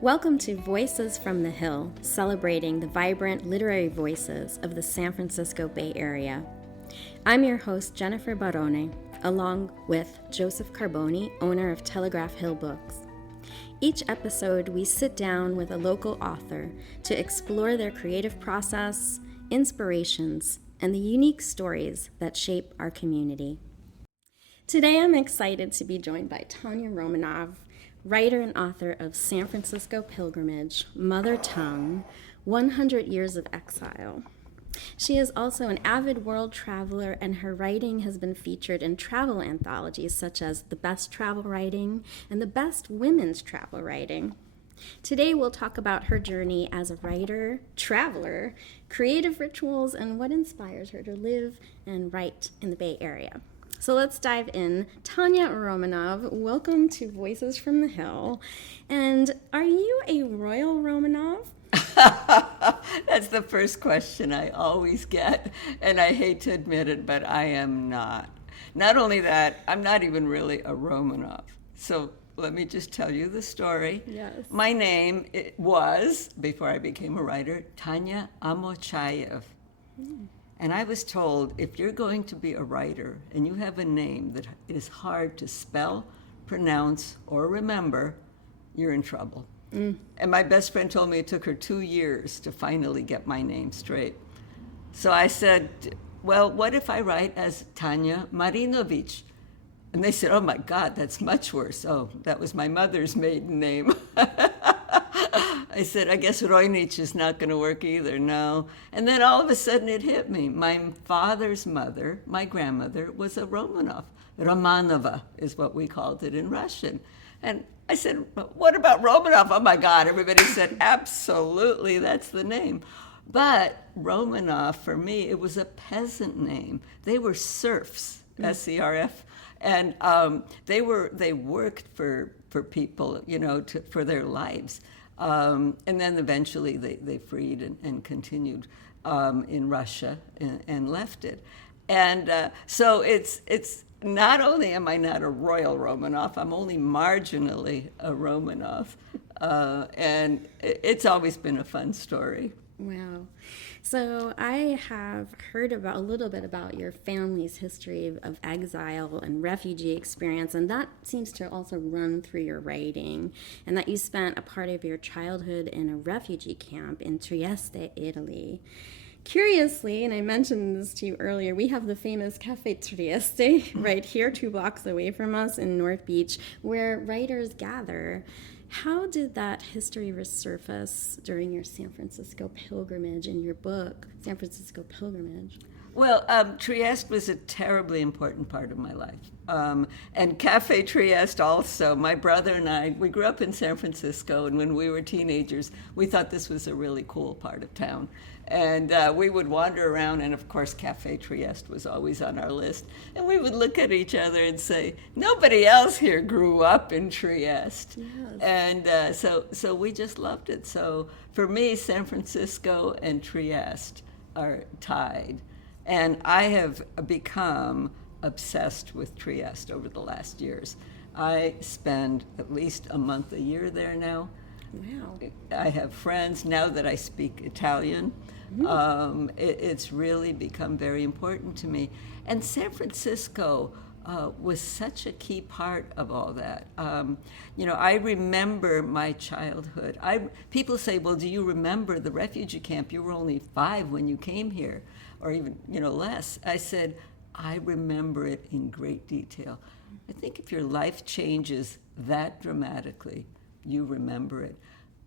Welcome to Voices from the Hill, celebrating the vibrant literary voices of the San Francisco Bay Area. I'm your host, Jennifer Barone, along with Joseph Carboni, owner of Telegraph Hill Books. Each episode, we sit down with a local author to explore their creative process, inspirations, and the unique stories that shape our community. Today, I'm excited to be joined by Tania Romanov, writer and author of San Francisco Pilgrimage, Mother Tongue, 100 Years of Exile. She is also an avid world traveler, and her writing has been featured in travel anthologies such as The Best Travel Writing and The Best Women's Travel Writing. Today, we'll talk about her journey as a writer, traveler, creative rituals, and what inspires her to live and write in the Bay Area. So let's dive in. Tania Romanov, welcome to Voices from the Hill. And are you a Royal Romanov? That's the first question I always get, and I hate to admit it, but I am not. Not only that, I'm not even really a Romanov. So let me just tell you the story. Yes. My name was, before I became a writer, Tania Amochayev. And I was told, if you're going to be a writer and you have a name that is hard to spell, pronounce, or remember, you're in trouble. And my best friend told me it took her 2 years to finally get my name straight. So I said, well, what if I write as Tania Marinovich? And they said, oh my God, that's much worse. Oh, that was my mother's maiden name. I said, I guess Roinich is not going to work either, no. And then all of a sudden it hit me. My father's mother, my grandmother, was a Romanov. Romanova is what we called it in Russian. And I said, what about Romanov? Oh my God, everybody said, absolutely, that's the name. But Romanov, for me, it was a peasant name. They were serfs, S-E-R-F. And they worked for people, for their lives. And then eventually they freed and continued in Russia and left it. And so it's not only am I not a Royal Romanov, I'm only marginally a Romanov. And it's always been a fun story. Wow. So I have heard a little bit about your family's history of exile and refugee experience, and that seems to also run through your writing, and that you spent a part of your childhood in a refugee camp in Trieste, Italy. Curiously, and I mentioned this to you earlier, we have the famous Cafe Trieste right here, 2 blocks away from us in North Beach, where writers gather. How did that history resurface during your San Francisco pilgrimage in your book, San Francisco Pilgrimage? Well, Trieste was a terribly important part of my life. And Cafe Trieste also, my brother and I, we grew up in San Francisco, and when we were teenagers, we thought this was a really cool part of town. And we would wander around, and of course, Cafe Trieste was always on our list. And we would look at each other and say, nobody else here grew up in Trieste. Yes. And so we just loved it. So for me, San Francisco and Trieste are tied. And I have become obsessed with Trieste over the last years. I spend at least a month a year there now. Wow. I have friends now that I speak Italian. It's really become very important to me. And San Francisco was such a key part of all that. I remember my childhood. People say, well, do you remember the refugee camp? You were only 5 when you came here, or even less. I said, I remember it in great detail. I think if your life changes that dramatically, you remember it.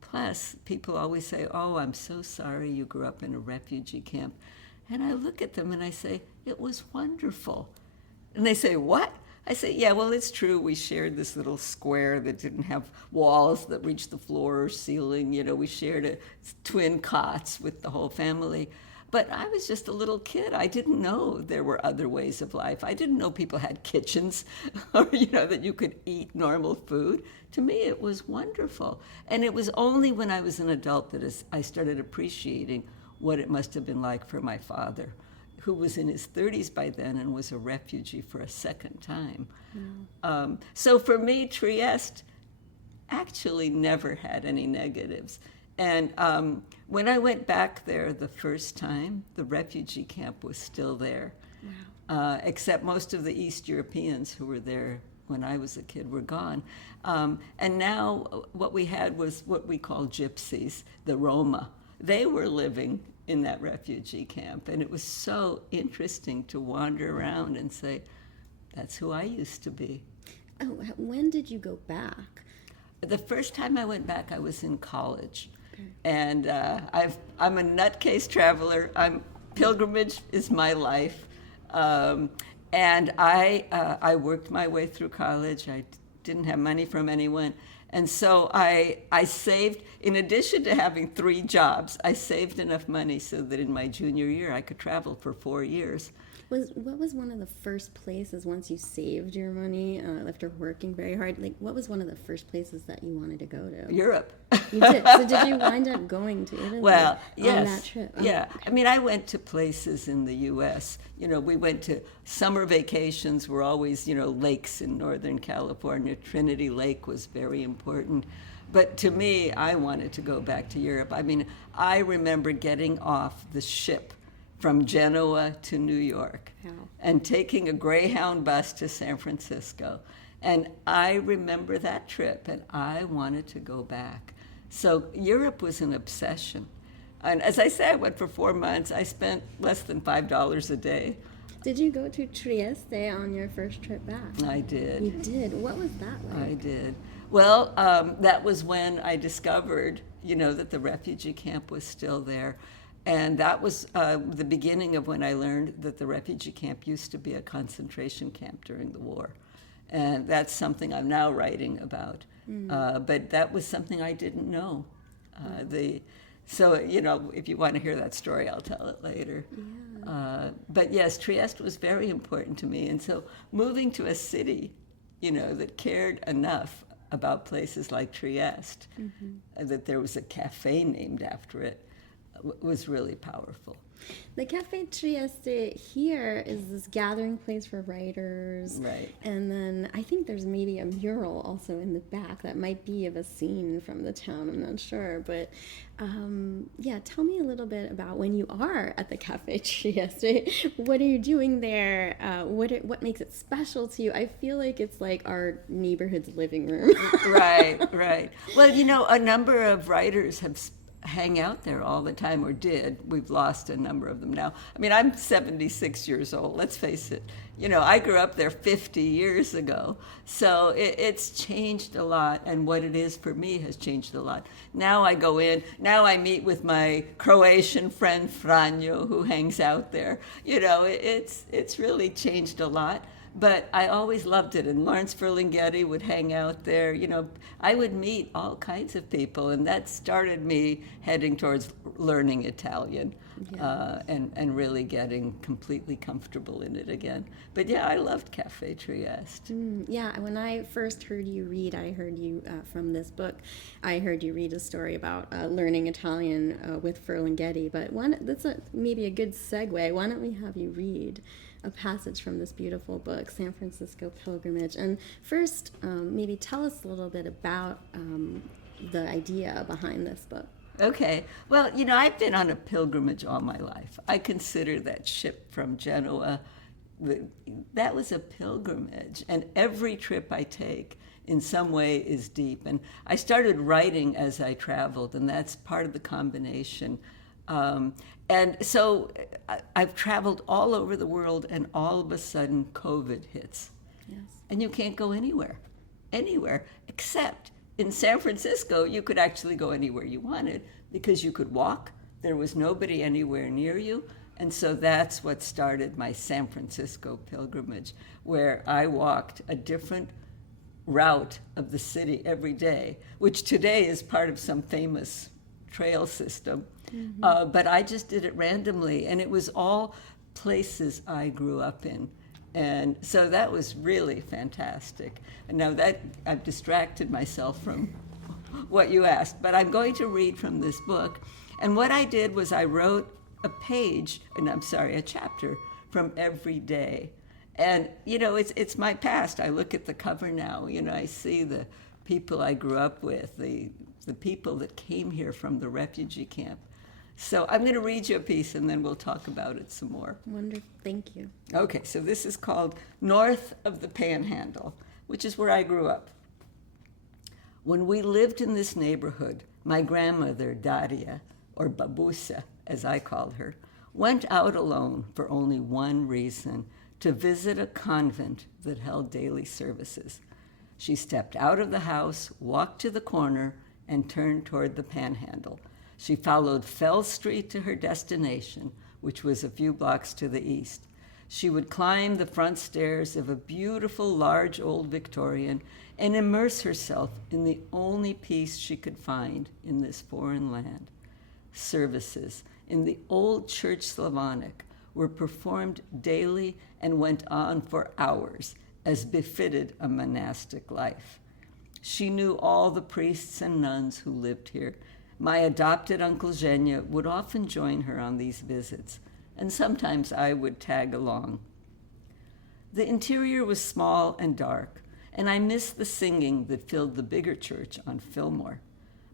Plus, people always say, oh, I'm so sorry you grew up in a refugee camp. And I look at them and I say, it was wonderful. And they say, what? I say, yeah, well, it's true. We shared this little square that didn't have walls that reached the floor or ceiling. We shared twin cots with the whole family. But I was just a little kid. I didn't know there were other ways of life. I didn't know people had kitchens or, that you could eat normal food. To me, it was wonderful. And it was only when I was an adult that I started appreciating what it must have been like for my father. who was in his 30s by then and was a refugee for a second time. So for me, Trieste actually never had any negatives. And when I went back there the first time, the refugee camp was still there. Wow. Except most of the East Europeans who were there when I was a kid were gone. And now what we had was what we call gypsies, the Roma. They were living in that refugee camp. And it was so interesting to wander around and say, that's who I used to be. Oh, when did you go back? The first time I went back, I was in college. Okay. And I'm a nutcase traveler. Pilgrimage is my life. And I worked my way through college. I didn't have money from anyone. And so I saved, in addition to having 3 jobs, I saved enough money so that in my junior year I could travel for 4 years. What was one of the first places, once you saved your money after working very hard, like what was one of the first places that you wanted to go to? Europe. You did? So did you wind up going to Italy well, yes, on that trip? Oh, yeah. okay. I mean, I went to places in the U.S. You know, we went to summer vacations were always, lakes in Northern California. Trinity Lake was very important. But to me, I wanted to go back to Europe. I mean, I remember getting off the ship from Genoa to New York and taking a Greyhound bus to San Francisco. And I remember that trip, and I wanted to go back. So Europe was an obsession. And as I say, I went for 4 months. I spent less than $5 a day. Did you go to Trieste on your first trip back? I did. You did? What was that like? I did. Well, that was when I discovered, that the refugee camp was still there. And that was the beginning of when I learned that the refugee camp used to be a concentration camp during the war. And that's something I'm now writing about. But that was something I didn't know. So, if you want to hear that story, I'll tell it later. Yeah. But yes, Trieste was very important to me. And so moving to a city, that cared enough about places like Trieste, that there was a cafe named after it, was really powerful. The Cafe Trieste here is this gathering place for writers. Right. And then I think there's maybe a mural also in the back that might be of a scene from the town. I'm not sure. But tell me a little bit about when you are at the Cafe Trieste. What are you doing there? What makes it special to you? I feel like it's like our neighborhood's living room. Right. Well, a number of writers have hang out there all the time, or did. We've lost a number of them now. I mean, I'm 76 years old, let's face it. I grew up there 50 years ago. So it's changed a lot, and what it is for me has changed a lot. Now I go in, now I meet with my Croatian friend Franjo, who hangs out there. It's really changed a lot. But I always loved it, and Lawrence Ferlinghetti would hang out there. I would meet all kinds of people, and that started me heading towards learning Italian, and really getting completely comfortable in it again. But yeah, I loved Cafe Trieste. When I first heard you read, I heard you from this book. I heard you read a story about learning Italian with Ferlinghetti. But that's maybe a good segue. Why don't we have you read a passage from this beautiful book, San Francisco Pilgrimage. And first, maybe tell us a little bit about the idea behind this book. Okay. Well, I've been on a pilgrimage all my life. I consider that ship from Genoa, that was a pilgrimage. And every trip I take in some way is deep. And I started writing as I traveled, and that's part of the combination. And so I've traveled all over the world, and all of a sudden COVID hits. Yes. And you can't go anywhere, except in San Francisco, you could actually go anywhere you wanted because you could walk. There was nobody anywhere near you. And so that's what started my San Francisco pilgrimage, where I walked a different route of the city every day, which today is part of some famous trail system. But I just did it randomly, and it was all places I grew up in. And so that was really fantastic. And now that I've distracted myself from what you asked, but I'm going to read from this book. And what I did was I wrote a chapter from every day. And, it's my past. I look at the cover now, I see the people I grew up with, the people that came here from the refugee camp. So I'm going to read you a piece and then we'll talk about it some more. Wonderful. Thank you. Okay, so this is called North of the Panhandle, which is where I grew up. When we lived in this neighborhood, my grandmother, Daria, or Babusa, as I call her, went out alone for only one reason, to visit a convent that held daily services. She stepped out of the house, walked to the corner, and turned toward the Panhandle. She followed Fell Street to her destination, which was a few blocks to the east. She would climb the front stairs of a beautiful, large, old Victorian and immerse herself in the only peace she could find in this foreign land. Services in the old Church Slavonic were performed daily and went on for hours, as befitted a monastic life. She knew all the priests and nuns who lived here. My adopted Uncle Zhenya would often join her on these visits, and sometimes I would tag along. The interior was small and dark, and I missed the singing that filled the bigger church on Fillmore.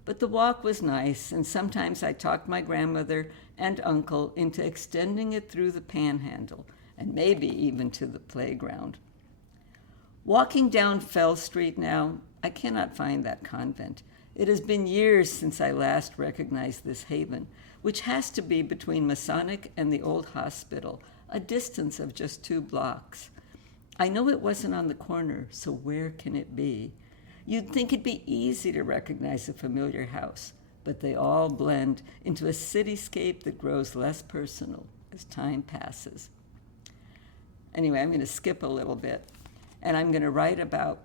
But the walk was nice, and sometimes I talked my grandmother and uncle into extending it through the Panhandle, and maybe even to the playground. Walking down Fell Street now, I cannot find that convent. It has been years since I last recognized this haven, which has to be between Masonic and the old hospital, a distance of just 2 blocks. I know it wasn't on the corner, so where can it be? You'd think it'd be easy to recognize a familiar house, but they all blend into a cityscape that grows less personal as time passes. Anyway, I'm going to skip a little bit, and I'm going to write about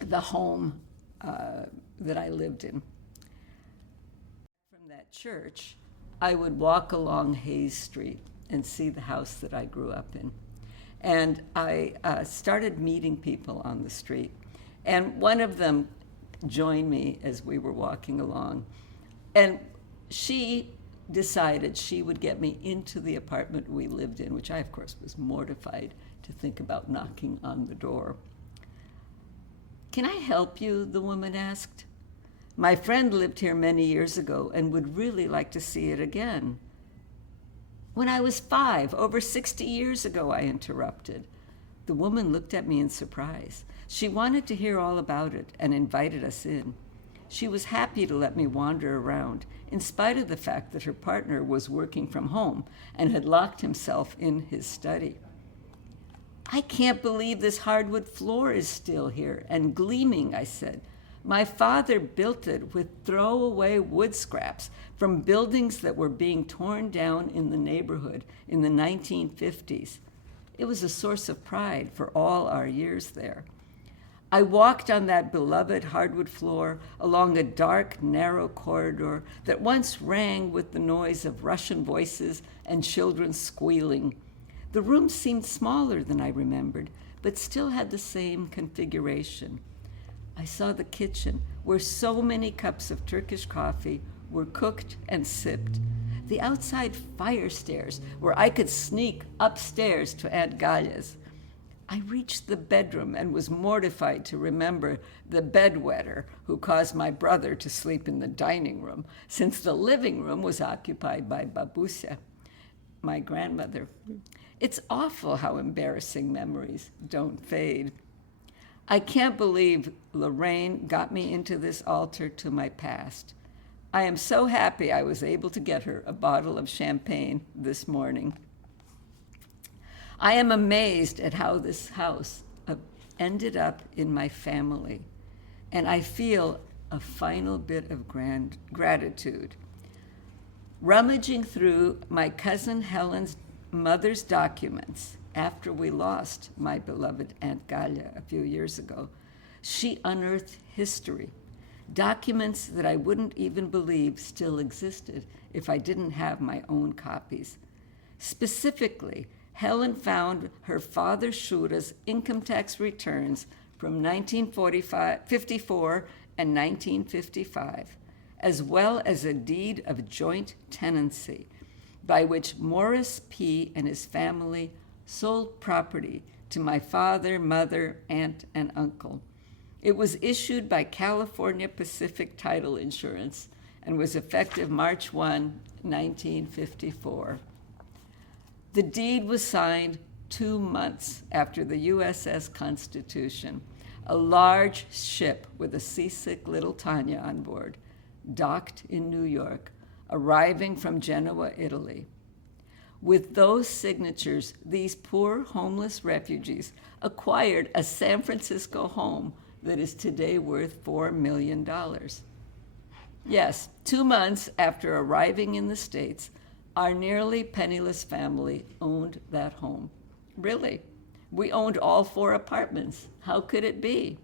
the home that I lived in. From that church, I would walk along Hayes Street and see the house that I grew up in. And I started meeting people on the street. And one of them joined me as we were walking along. And she decided she would get me into the apartment we lived in, which I, of course, was mortified to think about knocking on the door. "Can I help you?" the woman asked. "My friend lived here many years ago and would really like to see it again." "When I was 5, over 60 years ago," I interrupted. The woman looked at me in surprise. She wanted to hear all about it and invited us in. She was happy to let me wander around, in spite of the fact that her partner was working from home and had locked himself in his study. "I can't believe this hardwood floor is still here and gleaming," I said. "My father built it with throwaway wood scraps from buildings that were being torn down in the neighborhood in the 1950s. It was a source of pride for all our years there." I walked on that beloved hardwood floor along a dark, narrow corridor that once rang with the noise of Russian voices and children squealing. The room seemed smaller than I remembered, but still had the same configuration. I saw the kitchen, where so many cups of Turkish coffee were cooked and sipped. The outside fire stairs, where I could sneak upstairs to Aunt Galia's. I reached the bedroom and was mortified to remember the bedwetter who caused my brother to sleep in the dining room, since the living room was occupied by Babusa, my grandmother. It's awful how embarrassing memories don't fade. I can't believe Lorraine got me into this altar to my past. I am so happy I was able to get her a bottle of champagne this morning. I am amazed at how this house ended up in my family, and I feel a final bit of gratitude. Rummaging through my cousin Helen's mother's documents after we lost my beloved Aunt Galia a few years ago, she unearthed history, documents that I wouldn't even believe still existed if I didn't have my own copies. Specifically, Helen found her father Shura's income tax returns from 1954 and 1955, as well as a deed of joint tenancy. by which Morris P. and his family sold property to my father, mother, aunt, and uncle. It was issued by California Pacific Title Insurance and was effective March 1, 1954. The deed was signed 2 months after the USS Constitution, a large ship with a seasick little Tania on board, docked in New York, arriving from Genoa, Italy. With those signatures, these poor homeless refugees acquired a San Francisco home that is today worth $4 million. Yes, 2 months after arriving in the States, our nearly penniless family owned that home. Really, we owned all 4 apartments. How could it be?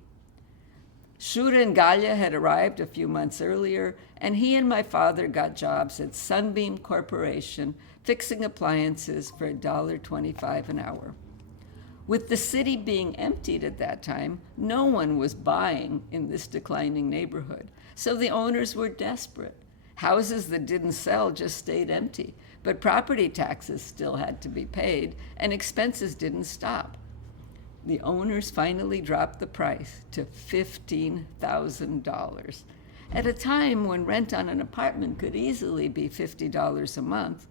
Shura and Galia had arrived a few months earlier, and he and my father got jobs at Sunbeam Corporation, fixing appliances for $1.25 an hour. With the city being emptied at that time, no one was buying in this declining neighborhood, so the owners were desperate. Houses that didn't sell just stayed empty, but property taxes still had to be paid, and expenses didn't stop. The owners finally dropped the price to $15,000. At a time when rent on an apartment could easily be $50 a month,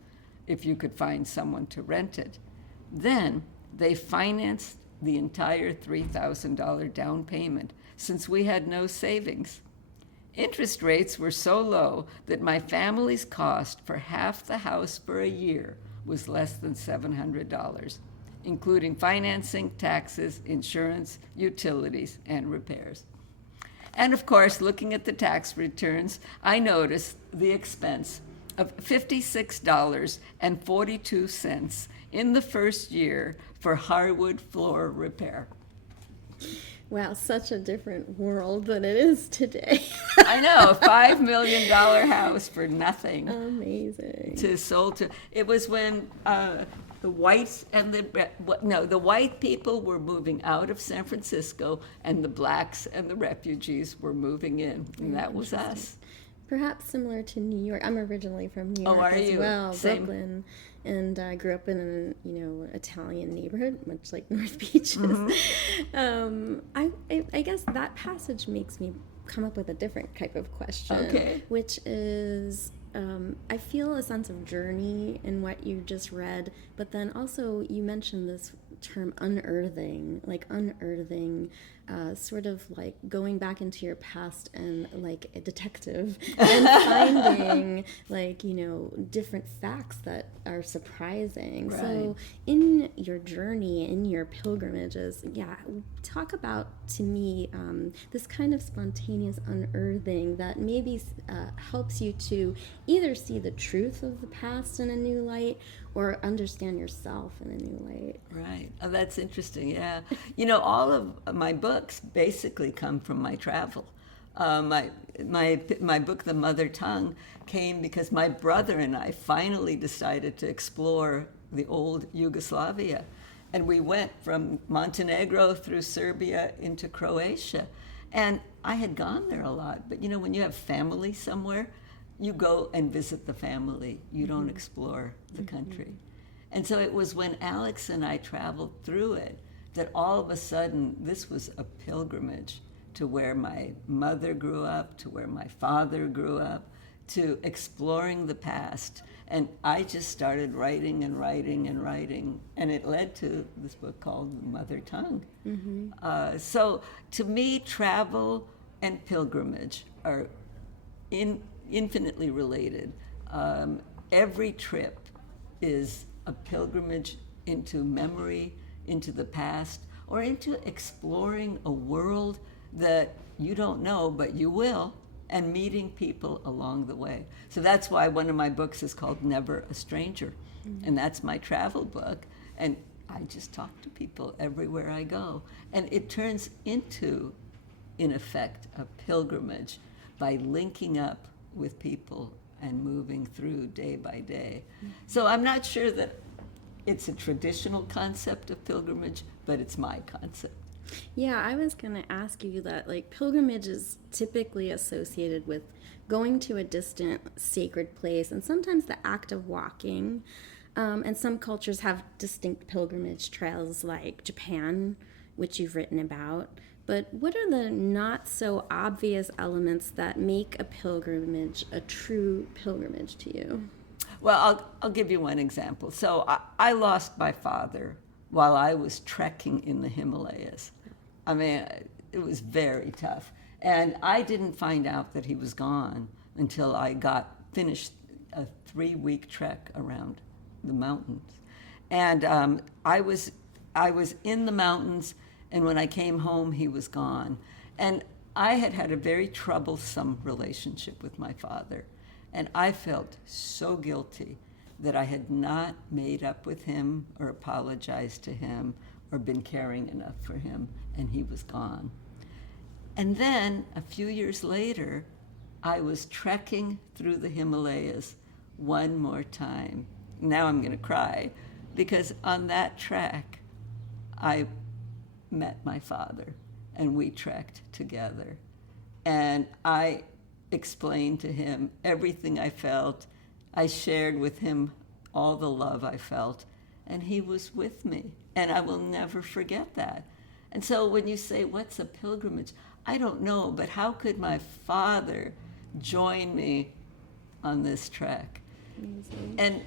if you could find someone to rent it. Then they financed the entire $3,000 down payment, since we had no savings. Interest rates were so low that my family's cost for half the house for a year was less than $700, including financing, taxes, insurance, utilities, and repairs. And of course, looking at the tax returns, I noticed the expense of $56.42 in the first year for hardwood floor repair. Wow, such a different world than it is today. I know, a $5 million house for nothing. Amazing. It was when the whites and the white people were moving out of San Francisco, and the blacks and the refugees were moving in, and that was us. Perhaps similar to New York. I'm originally from New York well, Same. Brooklyn, and I grew up in an Italian neighborhood, much like North Beach is. I guess that passage makes me come up with a different type of question, which is I feel a sense of journey in what you just read, but then also you mentioned this term unearthing, sort of like going back into your past and like a detective and finding different facts that are surprising. Right. So in your journey, in your pilgrimages, talk about to me this kind of spontaneous unearthing that maybe helps you to either see the truth of the past in a new light or understand yourself in a new light. Right. Oh, that's interesting. Yeah. All of my books basically come from my travel. My book, The Mother Tongue, came because my brother and I finally decided to explore the old Yugoslavia. And we went from Montenegro through Serbia into Croatia. And I had gone there a lot. But, when you have family somewhere, you go and visit the family. You don't explore the country. And so it was when Alex and I traveled through it that all of a sudden this was a pilgrimage to where my mother grew up, to where my father grew up, to exploring the past. And I just started writing and writing and writing, and it led to this book called The Mother Tongue. So to me, travel and pilgrimage are infinitely related. Every trip is a pilgrimage into memory, into the past, or into exploring a world that you don't know, but you will, and meeting people along the way. So that's why one of my books is called Never a Stranger. And that's my travel book. And I just talk to people everywhere I go. And it turns into, in effect, a pilgrimage by linking up with people and moving through day by day. So I'm not sure that it's a traditional concept of pilgrimage, but it's my concept. Yeah, I was going to ask you that. Like, pilgrimage is typically associated with going to a distant sacred place, and sometimes the act of walking. And some cultures have distinct pilgrimage trails, like Japan, which you've written about. But what are the not so obvious elements that make a pilgrimage a true pilgrimage to you? Well, I'll give you one example. So I lost my father while I was trekking in the Himalayas. I mean, it was very tough. And I didn't find out that he was gone until I got finished a 3-week trek around the mountains. And I was in the mountains, and when I came home, he was gone. And I had a very troublesome relationship with my father. And I felt so guilty that I had not made up with him or apologized to him or been caring enough for him, and he was gone. And then a few years later, I was trekking through the Himalayas one more time. Now I'm going to cry, because on that trek, I met my father, and we trekked together. And I explained to him everything I felt. I shared with him all the love I felt, and he was with me. And I will never forget that. And so when you say, what's a pilgrimage? I don't know, but how could my father join me on this trek? Amazing. And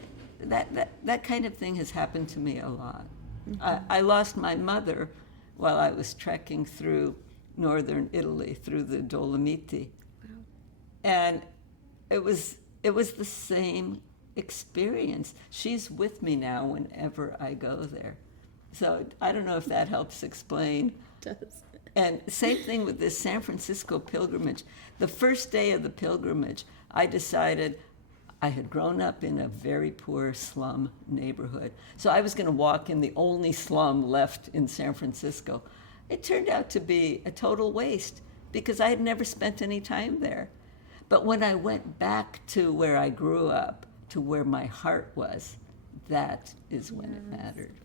that kind of thing has happened to me a lot. Mm-hmm. I lost my mother while I was trekking through northern Italy, through the Dolomiti. Wow. And it was the same experience. She's with me now whenever I go there. So I don't know if that helps explain. It does. And same thing with this San Francisco pilgrimage. The first day of the pilgrimage, I decided I had grown up in a very poor slum neighborhood. So I was going to walk in the only slum left in San Francisco. It turned out to be a total waste because I had never spent any time there. But when I went back to where I grew up, to where my heart was, that is when it mattered.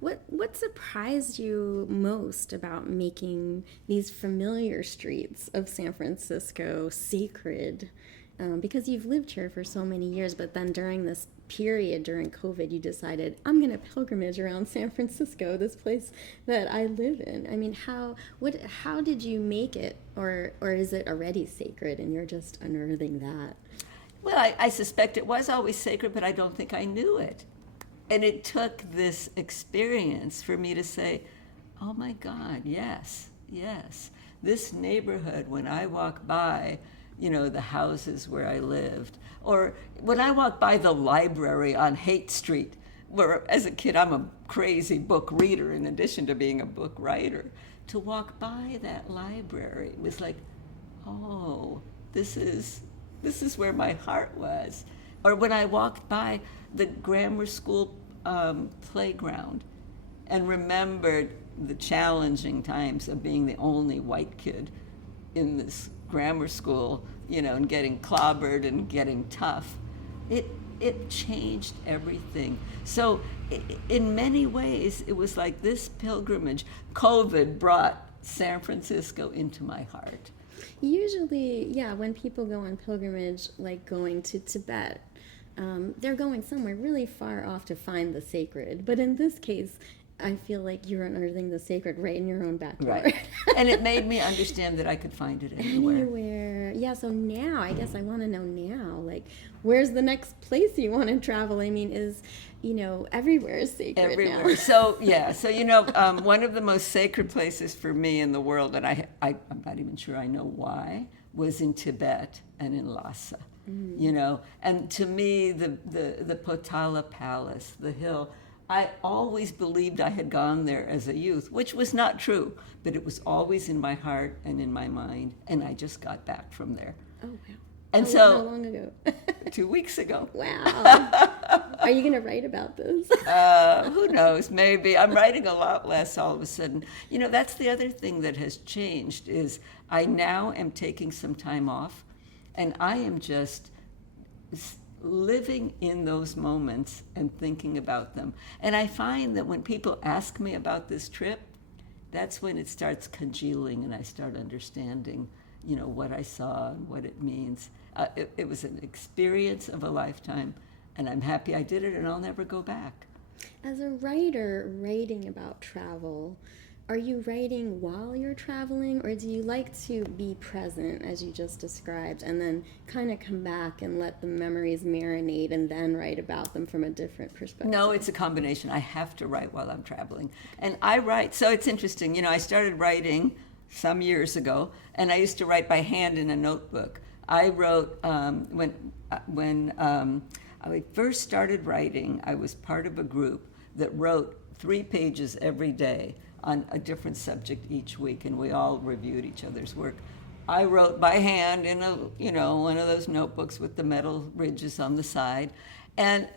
What surprised you most about making these familiar streets of San Francisco sacred? Because you've lived here for so many years, but then during this period, during COVID, you decided, I'm going to pilgrimage around San Francisco, this place that I live in. I mean, how did you make it, or is it already sacred and you're just unearthing that? Well, I suspect it was always sacred, but I don't think I knew it. And it took this experience for me to say, oh my God, yes. This neighborhood, when I walk by, the houses where I lived, or when I walk by the library on Haight Street, where as a kid I'm a crazy book reader in addition to being a book writer, to walk by that library was like, oh, this is where my heart was. Or when I walked by the grammar school playground and remembered the challenging times of being the only white kid in this grammar school, and getting clobbered and getting tough, it changed everything. So in many ways, it was like this pilgrimage. COVID brought San Francisco into my heart. Usually, yeah, when people go on pilgrimage, like going to Tibet, they're going somewhere really far off to find the sacred. But in this case, I feel like you're unearthing the sacred right in your own backyard. Right. And it made me understand that I could find it anywhere. Anywhere. Yeah, so now, I guess I want to know now, like, where's the next place you want to travel? I mean, everywhere is sacred everywhere. now. So, one of the most sacred places for me in the world, and I'm not even sure I know why, was in Tibet and in Lhasa. Mm. And to me, the Potala Palace, the hill, I always believed I had gone there as a youth, which was not true, but it was always in my heart and in my mind, and I just got back from there. Oh, wow. And how long ago? 2 weeks ago. Wow. Are you going to write about this? Who knows? Maybe. I'm writing a lot less all of a sudden. That's the other thing that has changed is I now am taking some time off, and I am just living in those moments and thinking about them. And I find that when people ask me about this trip, that's when it starts congealing and I start understanding, what I saw and what it means. It was an experience of a lifetime, and I'm happy I did it, and I'll never go back. As a writer writing about travel, are you writing while you're traveling, or do you like to be present, as you just described, and then kind of come back and let the memories marinate and then write about them from a different perspective? No, it's a combination. I have to write while I'm traveling. And I write, so it's interesting. I started writing some years ago, and I used to write by hand in a notebook. I wrote, when I first started writing, I was part of a group that wrote 3 pages every day on a different subject each week, and we all reviewed each other's work. I wrote by hand in one of those notebooks with the metal ridges on the side, and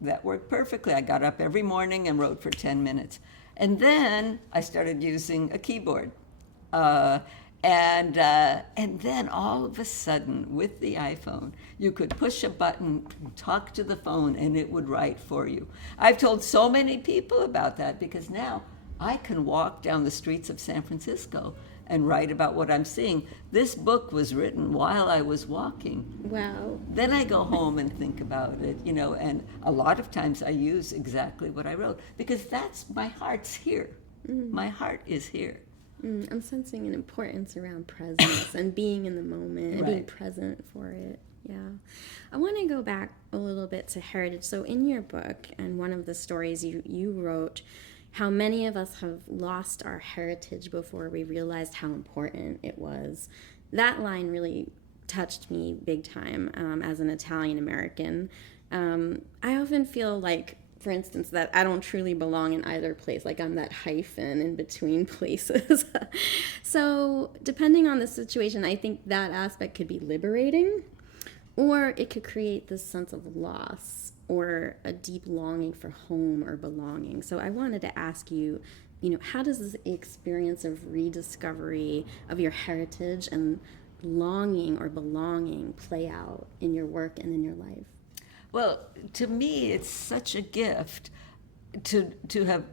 that worked perfectly. I got up every morning and wrote for 10 minutes. And then I started using a keyboard. And then all of a sudden, with the iPhone, you could push a button, talk to the phone, and it would write for you. I've told so many people about that because now I can walk down the streets of San Francisco and write about what I'm seeing. This book was written while I was walking. Wow. Then I go home and think about it, and a lot of times I use exactly what I wrote because my heart's here. Mm. My heart is here. I'm sensing an importance around presence and being in the moment and being present for it. Yeah. I want to go back a little bit to heritage. So in your book, and one of the stories you wrote, how many of us have lost our heritage before we realized how important it was. That line really touched me big time as an Italian American. I often feel like, for instance, that I don't truly belong in either place. Like I'm that hyphen in between places. So depending on the situation, I think that aspect could be liberating, or it could create this sense of loss or a deep longing for home or belonging. So I wanted to ask you, how does this experience of rediscovery of your heritage and longing or belonging play out in your work and in your life? Well, to me, it's such a gift to have,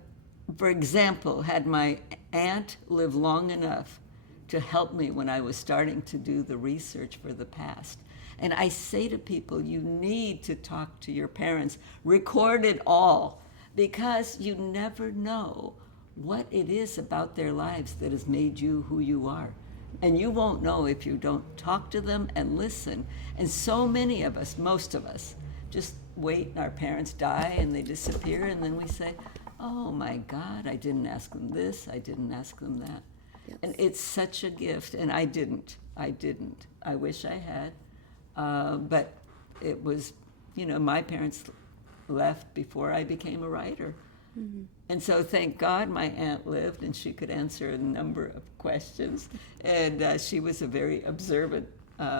for example, had my aunt live long enough to help me when I was starting to do the research for the past. And I say to people, you need to talk to your parents, record it all, because you never know what it is about their lives that has made you who you are. And you won't know if you don't talk to them and listen. And so many of us, most of us, just wait and our parents die and they disappear, and then we say, oh my God, I didn't ask them this, I didn't ask them that. Yes. And it's such a gift, and I didn't. I wish I had. But it was, my parents left before I became a writer. Mm-hmm. And so thank God my aunt lived and she could answer a number of questions. And she was a very observant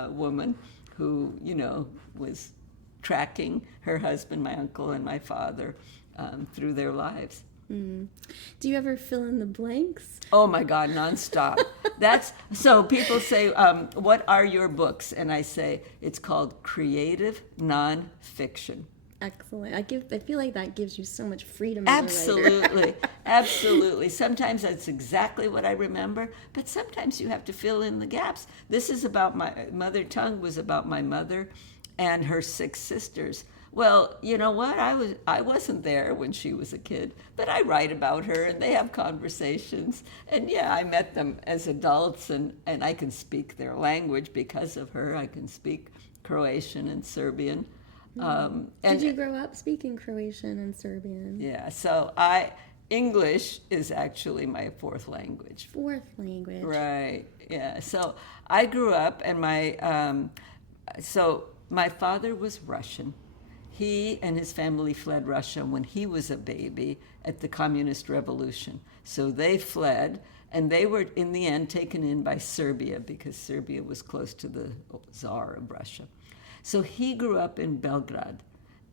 woman who, was tracking her husband, my uncle, and my father through their lives. Mm. Do you ever fill in the blanks? Oh my God, nonstop. So people say, what are your books? And I say, it's called creative nonfiction. Excellent. I feel like that gives you so much freedom. Absolutely. Absolutely. Sometimes that's exactly what I remember, but sometimes you have to fill in the gaps. This is about my mother tongue was about my mother and her 6 sisters. Well, you know what? I wasn't there when she was a kid, but I write about her and they have conversations. And yeah, I met them as adults and I can speak their language because of her. I can speak Croatian and Serbian. Did you grow up speaking Croatian and Serbian? Yeah, so English is actually my 4th language. 4th language. Right, yeah. So I grew up and my father was Russian. He and his family fled Russia when he was a baby at the Communist Revolution. So they fled, and they were, in the end, taken in by Serbia because Serbia was close to the Tsar of Russia. So he grew up in Belgrade.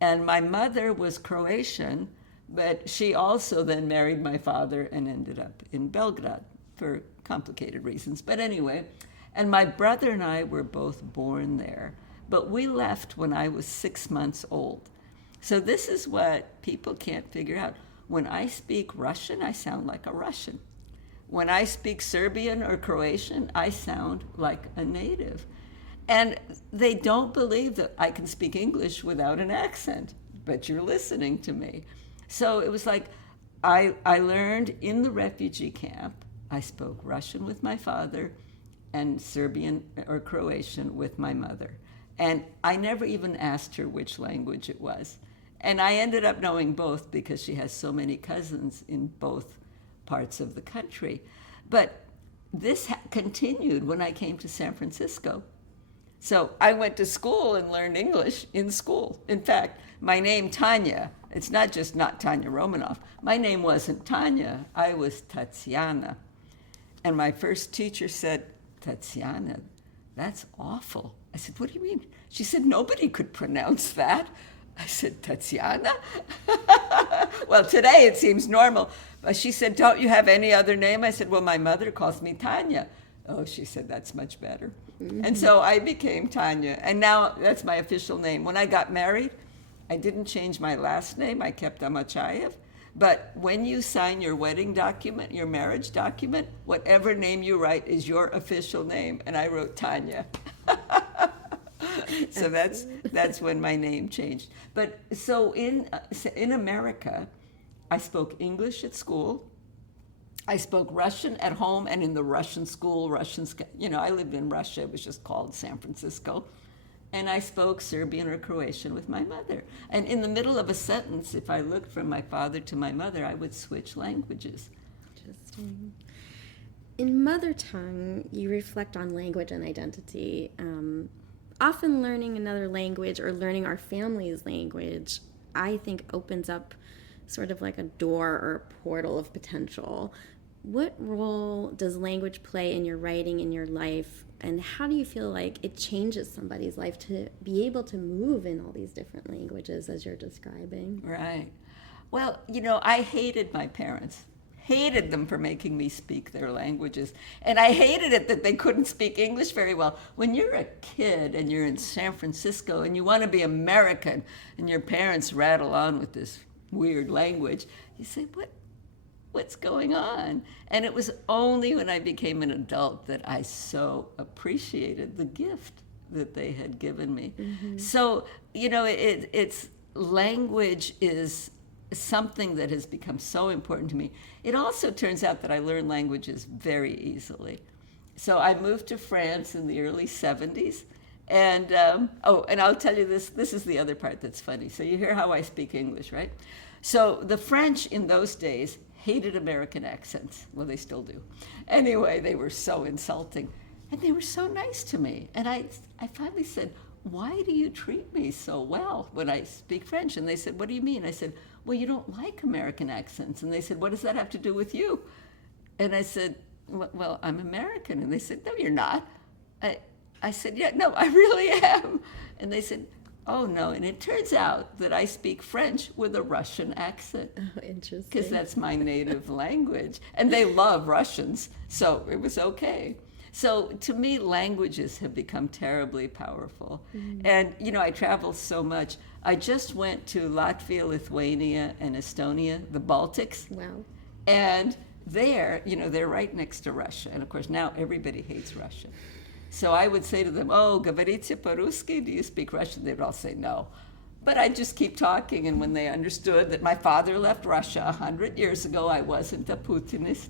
And my mother was Croatian, but she also then married my father and ended up in Belgrade for complicated reasons. But anyway, and my brother and I were both born there. But we left when I was 6 months old. So this is what people can't figure out. When I speak Russian, I sound like a Russian. when I speak Serbian or Croatian, I sound like a native. And they don't believe that I can speak English without an accent, but you're listening to me. So it was like I learned in the refugee camp. I spoke Russian with my father and Serbian or Croatian with my mother. And I never even asked her which language it was. And I ended up knowing both because she has so many cousins in both parts of the country. But this continued when I came to San Francisco. So I went to school and learned English in school. In fact, my name Tania, it's not just not Tania Romanov. My name wasn't Tania, I was Tatiana. And my first teacher said, Tatiana, that's awful. I said, what do you mean? She said, nobody could pronounce that. I said, Tatiana? Well, today it seems normal. But she said, don't you have any other name? I said, well, my mother calls me Tania. Oh, she said, that's much better. Mm-hmm. And so I became Tania. And now that's my official name. When I got married, I didn't change my last name. I kept Amochayev. But when you sign your wedding document, your marriage document, whatever name you write is your official name. And I wrote Tania. So that's when my name changed. But so in America, I spoke English at school. I spoke Russian at home and in the Russian school. I lived in Russia. It was just called San Francisco. And I spoke Serbian or Croatian with my mother. And in the middle of a sentence, if I looked from my father to my mother, I would switch languages. Interesting. In mother tongue, you reflect on language and identity. Often learning another language or learning our family's language, I think opens up sort of like a door or a portal of potential. What role does language play in your writing, in your life, and how do you feel like it changes somebody's life to be able to move in all these different languages as you're describing? Right. Well, I hated my parents. Hated them for making me speak their languages. And I hated it that they couldn't speak English very well. When you're a kid and you're in San Francisco and you want to be American and your parents rattle on with this weird language, you say, what's going on? And it was only when I became an adult that I so appreciated the gift that they had given me. Mm-hmm. So, it's language is something that has become so important to me. It also turns out that I learn languages very easily. So I moved to France in the early 70s. And, and I'll tell you this is the other part that's funny. So you hear how I speak English, right? So the French in those days hated American accents. Well, they still do. Anyway, they were so insulting. And they were so nice to me. And I finally said, why do you treat me so well when I speak French? And they said, what do you mean? I said, well, you don't like American accents. And they said, what does that have to do with you? And I said, well, I'm American. And they said, no, you're not. I said, yeah, no, I really am. And they said, oh, no. And it turns out that I speak French with a Russian accent. Oh, interesting. Because that's my native language. And they love Russians, so it was okay. So to me, languages have become terribly powerful. Mm-hmm. And, I travel so much. I just went to Latvia, Lithuania, and Estonia, the Baltics. Wow. And there, they're right next to Russia. And, of course, now everybody hates Russia. So I would say to them, oh, говорите по-русски? Do you speak Russian? They would all say no. But I'd just keep talking. And when they understood that my father left Russia 100 years ago, I wasn't a Putinist.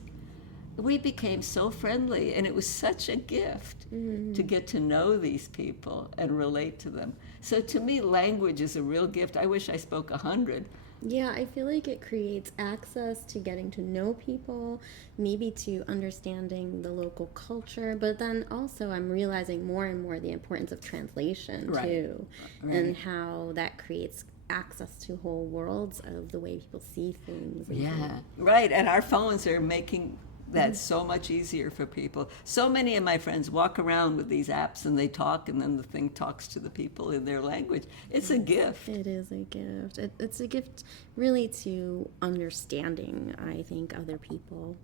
We became so friendly, and it was such a gift to get to know these people and relate to them. So to me, language is a real gift. I wish I spoke 100. Yeah, I feel like it creates access to getting to know people, maybe to understanding the local culture, but then also I'm realizing more and more the importance of translation, too, and how that creates access to whole worlds of the way people see things. Yeah, right, and our phones are making that so much easier for people. So many of my friends walk around with these apps and they talk, and then the thing talks to the people in their language. It's a gift. It is a gift. It's a gift really to understanding, I think, other people.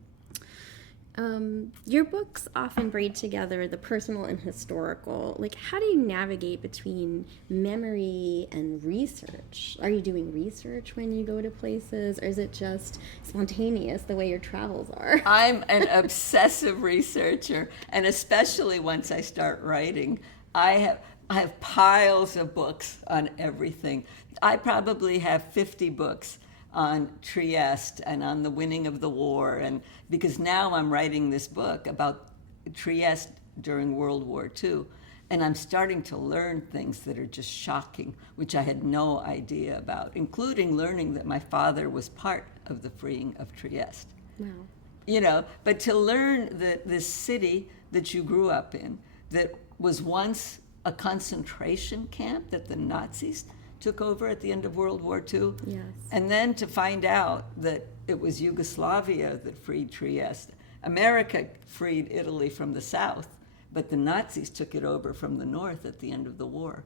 Your books often braid together the personal and historical. Like, how do you navigate between memory and research? Are you doing research when you go to places, or is it just spontaneous the way your travels are? I'm an obsessive researcher, and especially once I start writing, I have piles of books on everything. I probably have 50 books on Trieste and on the winning of the war, and because now I'm writing this book about Trieste during World War II, and I'm starting to learn things that are just shocking, which I had no idea about, including learning that my father was part of the freeing of Trieste. Wow. But to learn that this city that you grew up in, that was once a concentration camp that the Nazis took over at the end of World War II. Yes. And then to find out that it was Yugoslavia that freed Trieste. America freed Italy from the south, but the Nazis took it over from the north at the end of the war.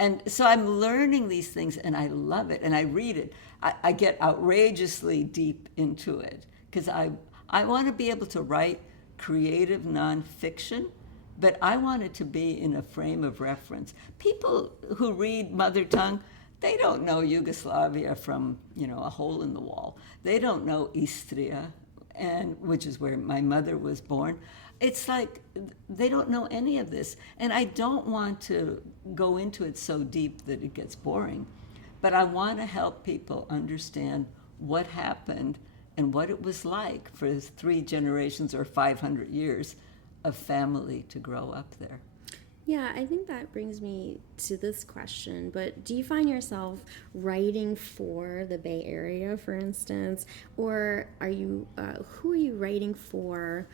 And so I'm learning these things, and I love it, and I read it. I get outrageously deep into it, because I want to be able to write creative nonfiction, but I want it to be in a frame of reference. People who read mother tongue, they don't know Yugoslavia from, a hole in the wall. They don't know Istria, which is where my mother was born. It's like they don't know any of this. And I don't want to go into it so deep that it gets boring. But I want to help people understand what happened and what it was like for 3 generations or 500 years of family to grow up there. Yeah, I think that brings me to this question, but do you find yourself writing for the Bay Area, for instance, or who are you writing for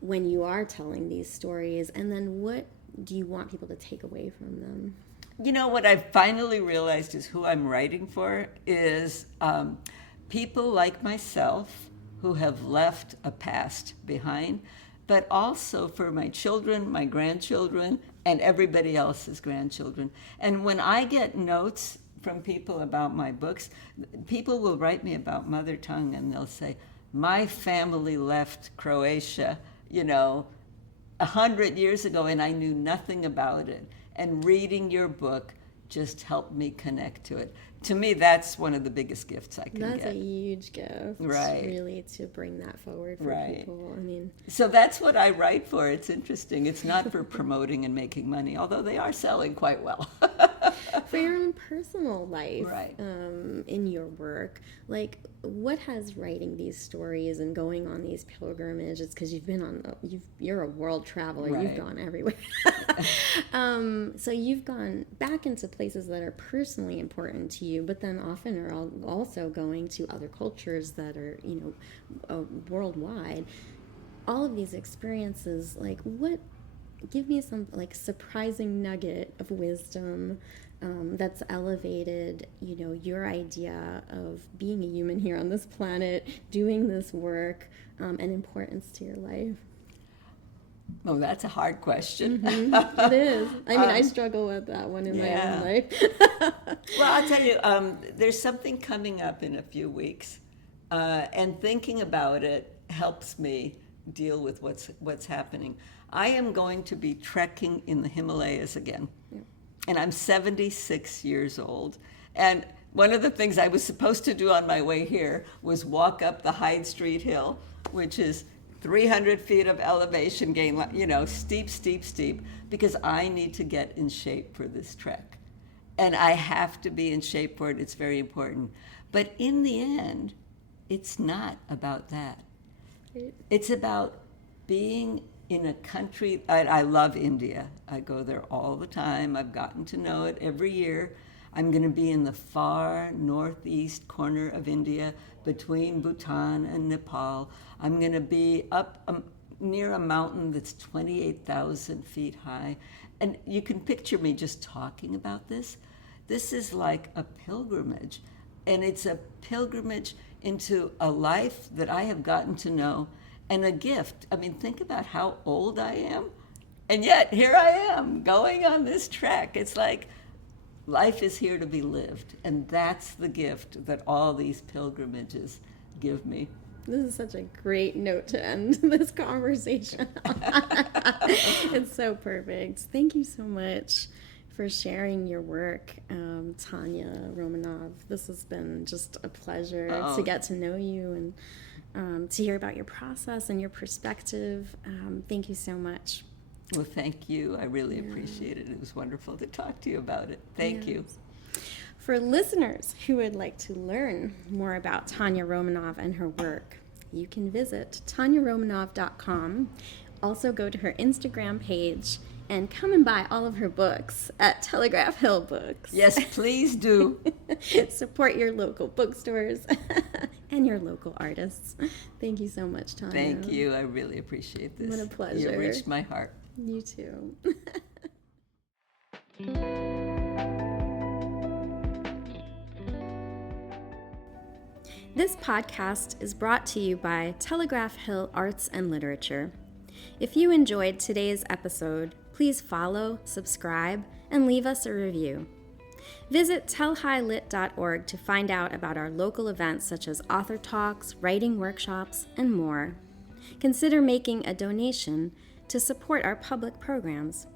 when you are telling these stories, and then what do you want people to take away from them? What I've finally realized is who I'm writing for is people like myself who have left a past behind, but also for my children, my grandchildren, and everybody else's grandchildren. And when I get notes from people about my books, people will write me about mother tongue, and they'll say, my family left Croatia, 100 years ago, and I knew nothing about it. And reading your book just helped me connect to it. To me, that's one of the biggest gifts I can get. That's a huge gift, right? Really, to bring that forward for people. So that's what I write for. It's interesting. It's not for promoting and making money, although they are selling quite well. For your own personal life, right? In your work, like, what has writing these stories and going on these pilgrimages, because you're a world traveler, right. You've gone everywhere. So you've gone back into places that are personally important to you, but then often are also going to other cultures that are, worldwide. All of these experiences, give me some surprising nugget of wisdom that's elevated, your idea of being a human here on this planet, doing this work, and importance to your life. Oh, that's a hard question. Mm-hmm. It is. I struggle with that one in my own life. Well, I'll tell you, there's something coming up in a few weeks, and thinking about it helps me deal with what's happening. I am going to be trekking in the Himalayas again, and I'm 76 years old. And one of the things I was supposed to do on my way here was walk up the Hyde Street Hill, which is 300 feet of elevation gain, steep, steep, steep, because I need to get in shape for this trek. And I have to be in shape for it. It's very important. But in the end, it's not about that. It's about being in a country. I love India. I go there all the time. I've gotten to know it every year. I'm going to be in the far northeast corner of India between Bhutan and Nepal. I'm going to be up near a mountain that's 28,000 feet high. And you can picture me just talking about this. This is like a pilgrimage. And it's a pilgrimage into a life that I have gotten to know, and a gift. Think about how old I am. And yet, here I am, going on this trek. It's like life is here to be lived. And that's the gift that all these pilgrimages give me. This is such a great note to end this conversation on. It's so perfect. Thank you so much for sharing your work, Tania Romanov. This has been just a pleasure to get to know you and to hear about your process and your perspective. Thank you so much. Well, thank you. I really appreciate it. It was wonderful to talk to you about it. Thank you. For listeners who would like to learn more about Tania Romanov and her work, you can visit TaniaRomanov.com. Also go to her Instagram page and come and buy all of her books at Telegraph Hill Books. Yes, please do. Support your local bookstores and your local artists. Thank you so much, Tania. Thank you. I really appreciate this. What a pleasure. You reached my heart. You too. This podcast is brought to you by Telegraph Hill Arts and Literature. If you enjoyed today's episode, please follow, subscribe, and leave us a review. Visit telhighlit.org to find out about our local events such as author talks, writing workshops, and more. Consider making a donation to support our public programs.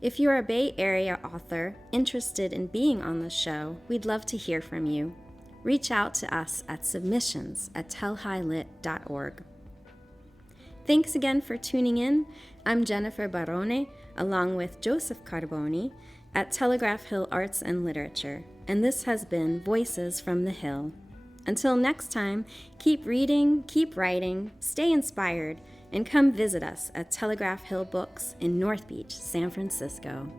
If you're a Bay Area author interested in being on the show, we'd love to hear from you. Reach out to us at submissions@telhighlit.org. Thanks again for tuning in. I'm Jennifer Barone, along with Joseph Carboni at Telegraph Hill Arts and Literature, and this has been Voices from the Hill. Until next time, keep reading, keep writing, stay inspired, and come visit us at Telegraph Hill Books in North Beach, San Francisco.